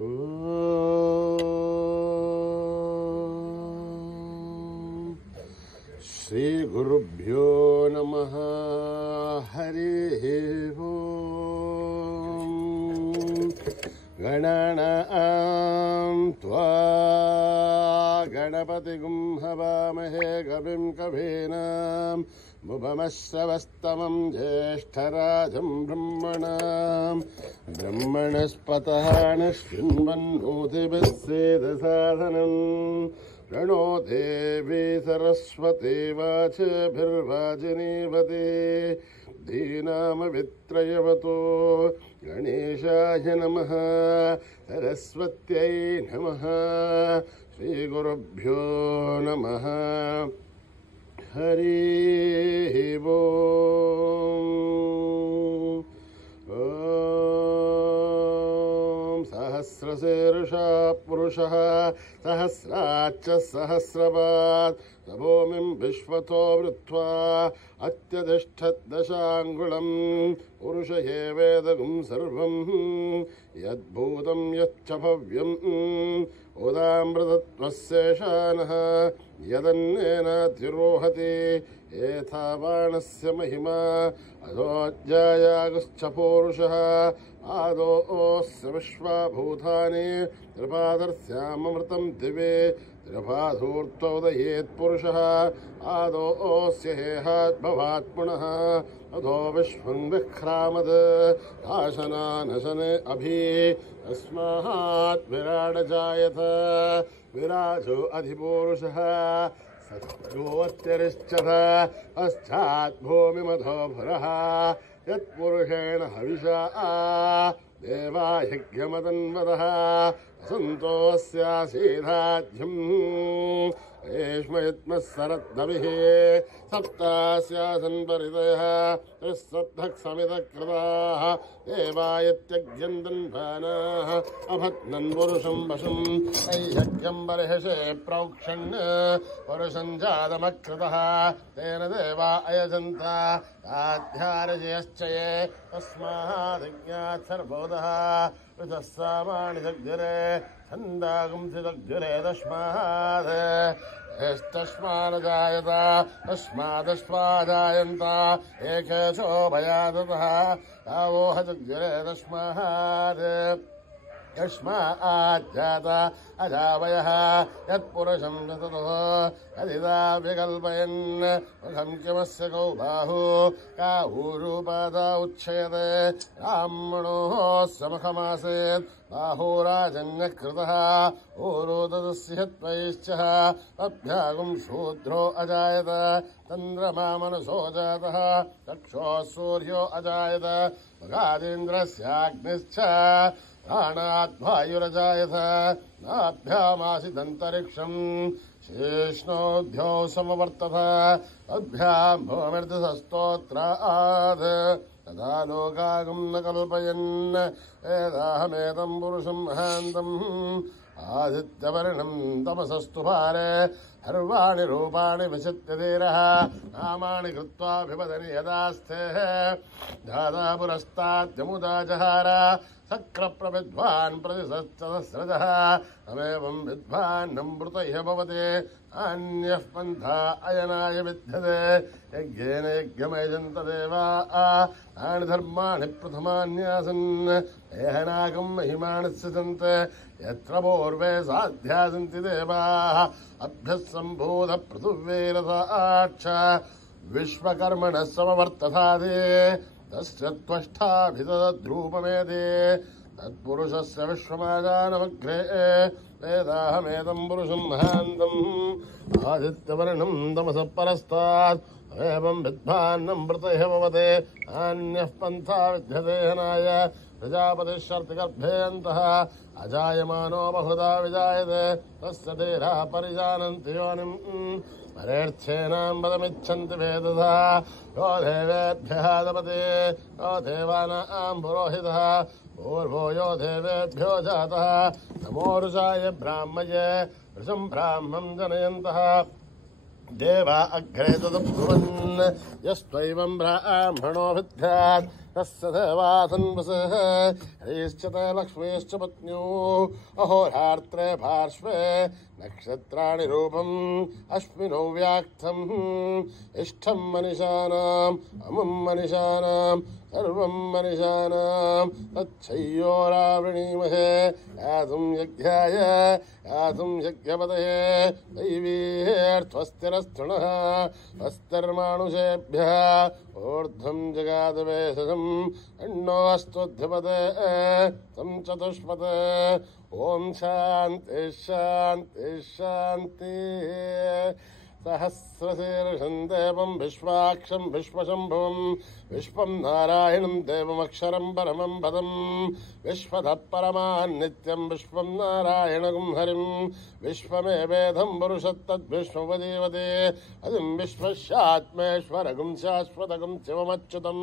శ్రీ గురుభ్యో నమః. హరి ఓం. గణానాం త్వా గణపతిగుం హవామహే కవిం కవీనాం ముభమశ్రవస్తమం జ్యేష్ఠరాజం బ్రహ్మణస్పతః శృण्वन्नोतिभिस्सेदसादनं प्रणो देवी सरस्वती वाचभिर्वाजिनीवती धीनामवित्रयवतो गणेशाय नमः. सरस्वत्यै नमः. श्रीगुरुभ्यो नमः. हरि ओम. सहस्रशीर्षः पुरुषः सहस्राच्च सहस्रपात् भूमिं विश्वतो वृत्वा अत्यतिष्ठद्दशाङ्गुलं पुरुष एवेदगुं सर्वं यद्भूतं यच्च भव्यम् उदामृतत्वस्येषानः यदन्नेनातिरोहति एतावाणस्य महिमा अधोऽध्यायागुश्च पौरुषः आदोऽस्य विश्वभूतानि त्रिपादस्यामृतं दिवे त्रिपाधूर्त्वोदयेत् पुरुषः आदोऽस्य हेहाद्भवात् पुनः अधो विश्वं विक्रामत् आशनानशने अभि तस्मात् विराड जायत. विराजो अधिपुरुषः सत्योऽत्यरिष्यत पश्चात् भूमिमधो भुरः यत्पुरुषेण हविषा देवा यज्ञमतन्वतः असन्तोऽस्यासीधाध्यम् रेष्मयत्मः सरद्दविः सप्तास्यासन् परितयः त्रिसप्तः समितकृताः देवायत्यज्ञन्दन्भानाः अभत्नन् पुरुषं वशम् यज्ञं बर्हिषे प्रोक्षण् पुरुषं जातमकृतः तेन देवा अयजन्त ताध्यारजयश्च ये तस्मादिज्ञात् सर्वोदः ऋतः सामानि जग्जरे छन्दागुंसि जग्जरे तस्मात् तस्मादजायत तस्मादश्वाजायन्त एकेशो भयादतः तावोह जग्जरे तस्मात् यस्माज्जात अजावयः यत्पुरुषं ततो यदिदा विकल्पयन् मुखं किमस्य कौ बाहु काहूरूपादा उच्छयते ब्राह्मणोः समखमासेत् बाहुराजन्यकृतः ऊरोदस्य त्वैश्चः अभ्यागुं शूद्रो अजायत चन्द्रमामनसो जातः चक्षुः सूर्यो अजायत मगादेन्द्रस्याग्निश्च प्राणाद्वायुरजायत नाभ्यामासिदन्तरिक्षम् शेष्णोऽध्यो समवर्तत अभ्यां भूमिर्दशस्तोत्रात् तदा लोकागं न कल्पयन् वेदाहमेतं पुरुषं महान्तम् आदित्यवर्णं तमसस्तु भारे सर्वाणि रूपाणि विचित्यधीरः नामानि कृत्वा विपदनि यदास्ते दादा पुरस्ताद्यमुदा जहार सक्रप्रविद्वान् प्रतिसहस्रजः अमेवं विद्वान्नमृत इह भवति अन्यः पन्था अयनाय विद्यते यज्ञेन यज्ञमयजन्त देवाः धर्माणि प्रथमान्यासन् एहनाकं महिमानि सृजन्त यत्र पूर्वे साध्या सन्ति देवाः अभ्यः सम्भूत पृथिवीरथाच्च विश्वकर्मणः समवर्तथादे तस्य त्वष्टाभितद्रूपमेधे तत्पुरुषस्य विश्वमाजानमग्रे वेदाहमेतं पुरुषं महान्तम् आदित्यवर्णं तमसः परस्तात् एवं विद्वान्नं मृतः भवते अन्यः पन्था विद्यते हनाय प्रजापतिश्चर्तिगर्भेऽन्तः अजायमानो बहुधा विजायते तस्य देहाः परिजानन्ति योनिम् परेर्थेनां पदमिच्छन्ति वेदसा यो देवेभ्यः दपते यो देवानां पुरोहितः पूर्वो यो देवेभ्यो जातः नमो ऋषाय ब्राह्मये वृषं ब्राह्मं जनयन्तः देवा अग्रे तदब्रुवन् यस्त्वैवं ब्राह्मणो विद्यात् तस्य देवाधन्वसः हरीश्च ते लक्ष्मीश्च पत्न्यो अहोरात्रे पार्श्वे नक्षत्राणि रूपम् अश्विनौ व्याक्तम् इष्टम् मनिषाणाम् अमुम् मनिषाणाम् सर्वं मनिषाणाम् तच्छय्योरावृणीमहे यातुं यज्ञाय यातुं यज्ञपतये दैवीर्ध्वस्तिरस्तृणः स्वस्तिर्मानुषेभ्यः ऊर्ध्वं जगादवेशजम् अण्णोऽस्तुध्यपते तं चतुष्पते ॐ शान्ति शान्ति शान्ति सहस्रशीर्षं देवं विश्वाक्षं विश्वशम्भुवं विश्वं नारायणं देवमक्षरं परमं पदं विश्वतः परमान्नित्यं विश्वं नारायणगुं हरिं विश्वमेवेदं पुरुषत्तद्विष्णुपदीवते अधिं विश्वस्यात्मेश्वरगुं शाश्वतगुं शिवमच्युतं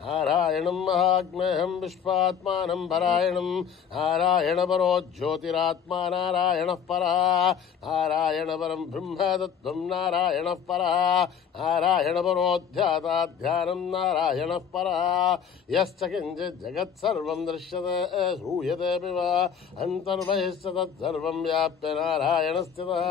नारायणं महाग्नेयं विश्वात्मानं परायणं नारायणपरो ज्योतिरात्मा नारायणः परः नारायणपरं ब्रह्म तत्त्वं नारायणः परः नारायणपरोऽध्याताध्यानं नारायणः परः यश्च किञ्चित् जगत्सर्वं दृश्यते श्रूयतेऽपि वा अन्तर्बहिश्च तत्सर्वं व्याप्य नारायणस्थितः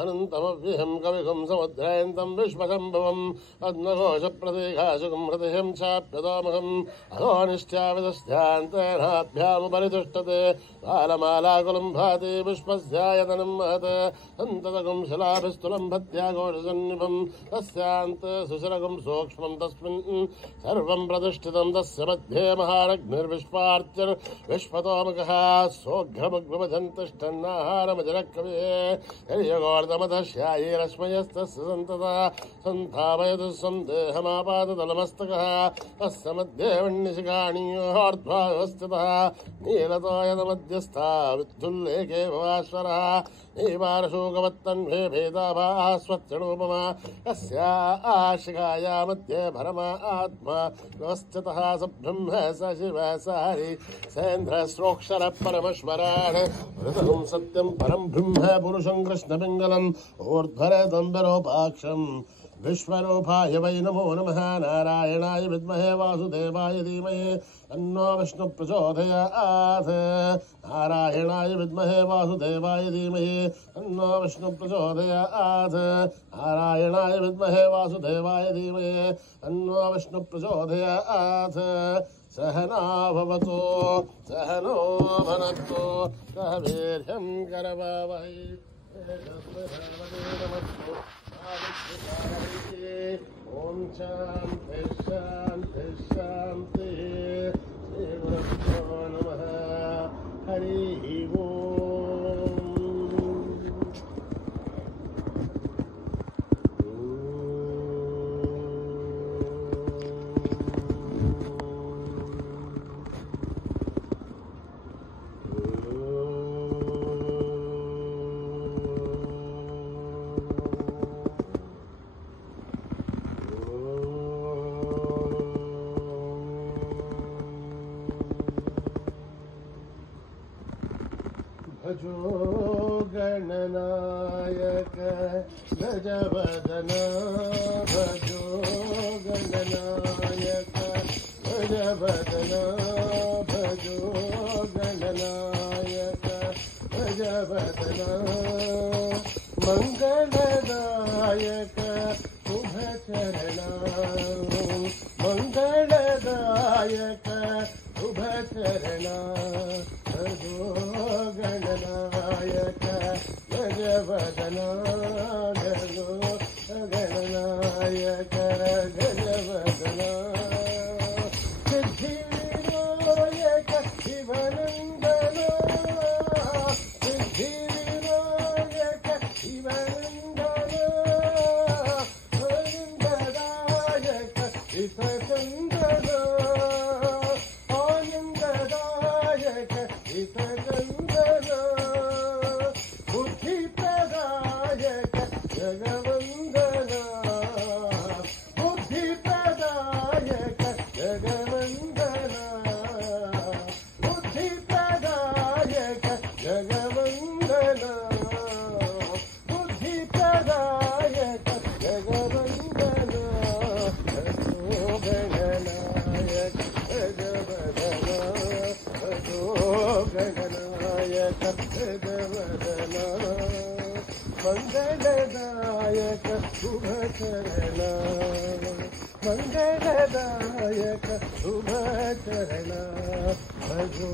अनन्तमव्यहं कविगुं समुद्रयन्तं विश्वशम्भुवम् पद्मघोषप्रतीकाशुकं हृदयं चाप्यतोमुखम् अधोनिष्ट्याविदस्ध्यान्तेनाभ्यामुपरि तिष्ठते बालमालाकुलं भाति विश्वस्यायतनं महत् सन्ततगुं शिलाभिस्तुलं भत्याघोषसन्निभं तस्यान्ते सुशिरगुं सूक्ष्मं तस्मिन् सर्वं प्रतिष्ठितं तस्य मध्ये महारग्निर्विश्वार्चिर्विश्वतोमुखः सोऽघ्रमुग्रमधन्तिष्ठन्नाहारमजरकविः हिर्यगोर्धमधश्यायैरश्मयस्तस्य सन्ततः सन्धापयतु सन्देहमापादतलमस्तकः तस्य मध्ये वह्निशिखाणीयोर्ध्वावस्थितः नीलतोयतमध्यस्था विद्युल्लेखे भवाश्वरः नीवारशोकवत्तन्वे भेदाभाः स्वच्छणोपमा यस्या शिखाया मध्ये भरमा आत्मा व्यवस्थितः स ब्रह्म स शिव स हरि सेन्द्रस्रोक्षरः परमश्वरान् हृदयं सत्यं परं ब्रह्म पुरुषं कृष्णपिङ्गलम् ऊर्ध्वरेतं विरूपाक्षम् विश्वरूपाय वै नमो नमः नारायणाय विद्महे वासुदेवाय धीमहि तन्नो विष्णु प्रचोदयात् नारायणाय विद्महे वासुदेवाय धीमहि तन्नो विष्णु प्रचोदयात् नारायणाय विद्महे वासुदेवाय धीमहि तन्नो विष्णु प्रचोदयात् सहना भवतु सहनो भुनक्तु सह वीर्यं करवावहै ओम शांति शांति शांति श्री गुरुभ्यो नमः हरि ओम भजो गणनायक गजवदना भजो गणनायक गजवदना भजो गणनायक गजवदना मंगलदायक शुभचरणा मंगलदायक शुभचरणा भजो गणनायक गजवदना भजो गणनायक गजवदना सिद्धिविनायक शिवनन्दना सिद्धिविनायक शिवनन्दना आनन्ददायक हितचन्दना आनन्ददायक हितचन्दना बुद्धिप्रदायक जगवन्दना बुद्धिप्रदायक जगवन्दना बुद्धिप्रदायक जगवन्दना बुद्धिप्रदायक जगवन्दना भजो गणनायक जगवदना मंगलदायक शुभचरण मंगलदायक शुभचरण भजो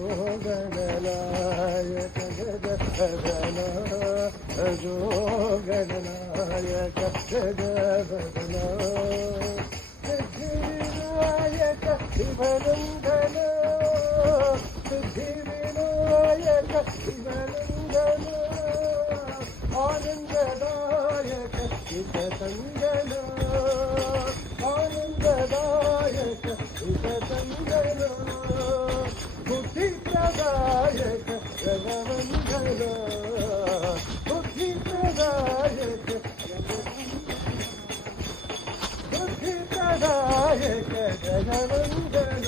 गणनायक जगवदना भजो गणनायक जगवदना सिद्धिविनायक शिवनंदन सिद्धिविनायक शिवनंदन आनंददायक चिततंजन आनंददायक चिततंजन बुद्धिप्रदायक जगवंदन बुद्धिप्रदायक बुद्धिप्रदायक जगवंदन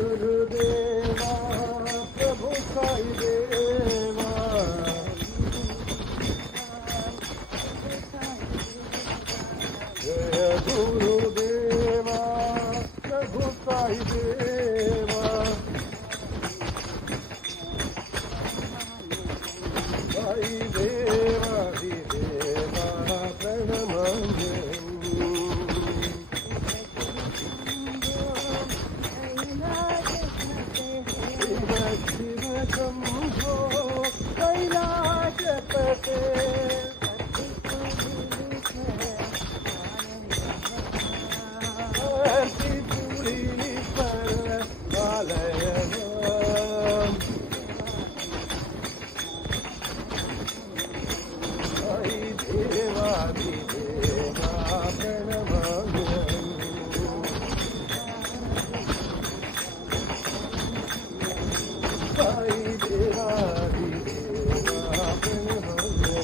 गुरुदेवा प्रभु साई देवा जय गुरुदेवा प्रभु साई देवा साई देवा देवा प्रणमामि शंभो कैलाशपते त्रिपुरी परमालय साई देवा देवा प्रणमामि साई देवा देवा प्रणमामि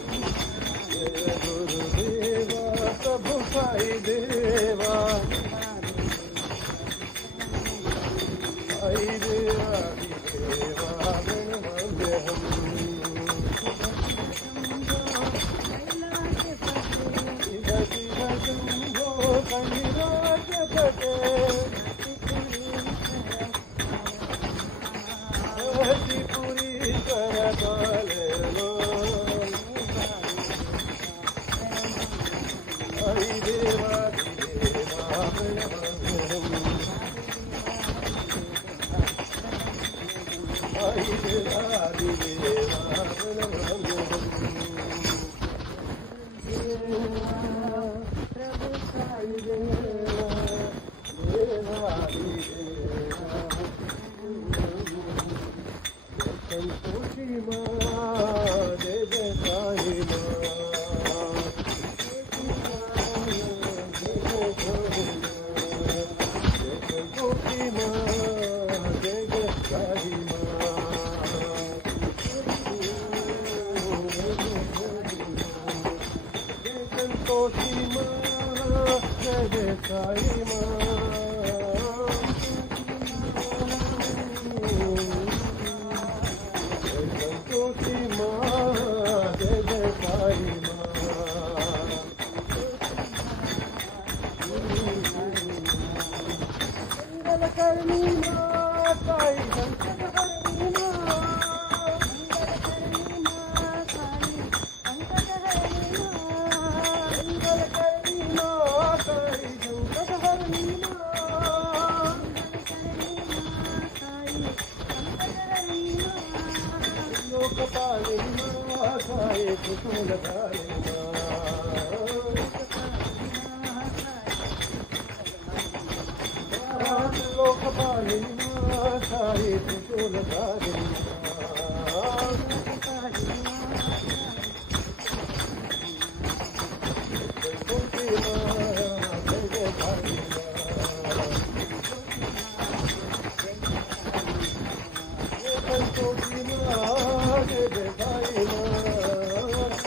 जय गुरुदेवा प्रभु साई देवा साई देवा देवा शंभो कैलाशपते त्रिपुरी परमालय साई देवा देवा प्रणमामि साई देवा देवा प्रणमामि प्रभु साई देवा देवा देवा संतोषी माँ जय जय साई माँ संतोषी माँ जय जय साई माँ संतोषी माँ जय जय साई माँ संतोषी माँ जय जय साई माँ मंगलकर्णी माँ साई संकटहरणी माँ मंगलकर्णी माँ साई संकटहरणी माँ लोकपालिनी माँ साई कुशलधारिणी माँ लोकपालिनी माँ साई कुशलधारिणी संतोषी माँ जय जय साई संतोषी माँ जय जय साई माँ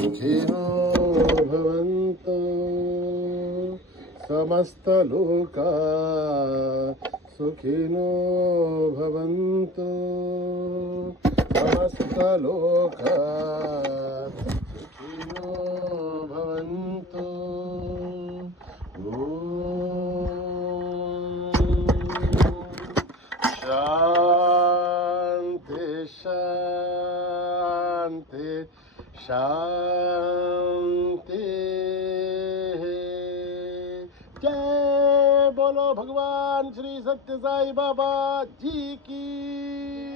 सुखिनो भवन्तु समस्तलोका सुखिनो भवन्तु समस्तलोका सुखिनो भवन्तु शांति शांति शांति। जय बोलो भगवान श्री सत्य साई बाबा जी की।